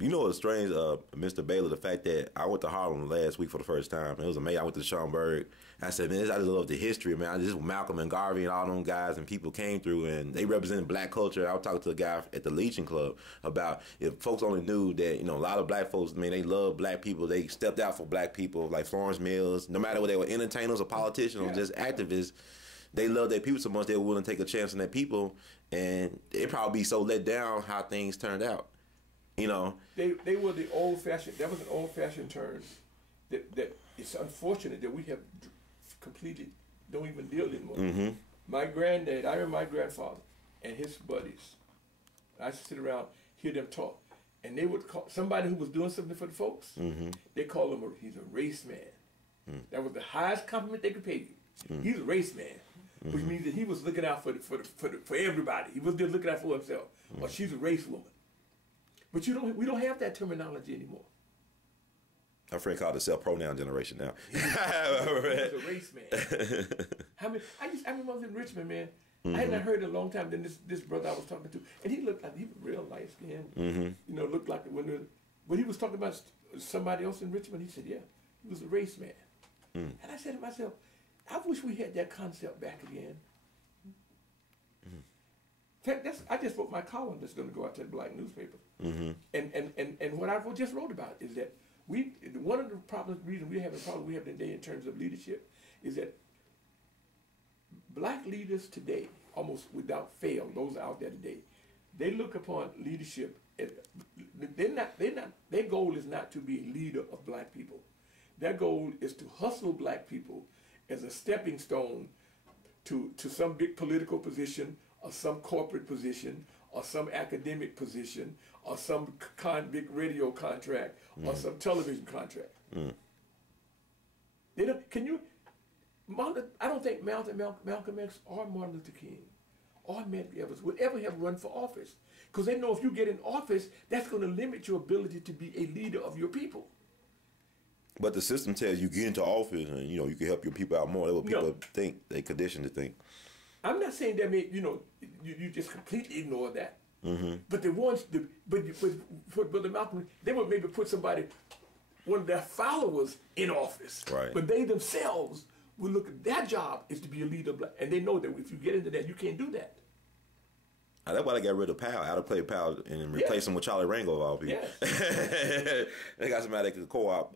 You know what's strange, Mr. Baylor, the fact that I went to Harlem last week for the first time. It was amazing. I went to Schaumburg. I said, man, I just love the history, man. Just Malcolm and Garvey and all them guys and people came through and they represented black culture. I was talking to a guy at the Legion Club about if folks only knew that, you know, a lot of black folks, I mean, they love black people. They stepped out for black people, like Florence Mills. No matter whether they were entertainers or politicians or just activists, they love their people so much they were willing to take a chance on their people. And they'd probably be so let down how things turned out. You know, they were the old-fashioned. That was an old-fashioned term. That it's unfortunate that we have completely don't even deal anymore. Mm-hmm. My granddad, I remember my grandfather and his buddies. I used to sit around, hear them talk, and they would call somebody who was doing something for the folks. Mm-hmm. They call him he's a race man. Mm. That was the highest compliment they could pay you. Mm. He's a race man, which means that he was looking out for everybody. He was just looking out for himself. Mm. Or she's a race woman. But we don't have that terminology anymore. Our friend called it self-pronoun generation now. He's a race man. I remember I was in Richmond, man. Mm-hmm. I had not heard in a long time. Then this brother I was talking to, and he looked like he was real light skinned. Mm-hmm. You know, looked like when he was talking about somebody else in Richmond, he said, "Yeah, he was a race man." Mm. And I said to myself, "I wish we had that concept back again." Mm. In fact, I just wrote my column that's going to go out to the black newspaper. Mm-hmm. And what I just wrote about is that one of the reasons we have today in terms of leadership is that black leaders today, almost without fail, those out there today, they look upon leadership. Their goal is not to be a leader of black people. Their goal is to hustle black people as a stepping stone to some big political position, or some corporate position, or some academic position, or some big radio contract, or some television contract. Mm. They don't. I don't think Malcolm X or Martin Luther King or Medgar Evers would ever have run for office, because they know if you get in office, that's going to limit your ability to be a leader of your people. But the system tells you get into office and you can help your people out more. That's what people think. They conditioned to think. I'm not saying that you just completely ignore that. Mm-hmm. But the ones, but the Malcolm, they would maybe put one of their followers in office. Right. But they themselves would look at their job is to be a leader, and they know that if you get into that, you can't do that. That's why they got rid of Powell, out of play Powell, and replace him with Charlie Rango of all people. Yes. They got somebody that could co-op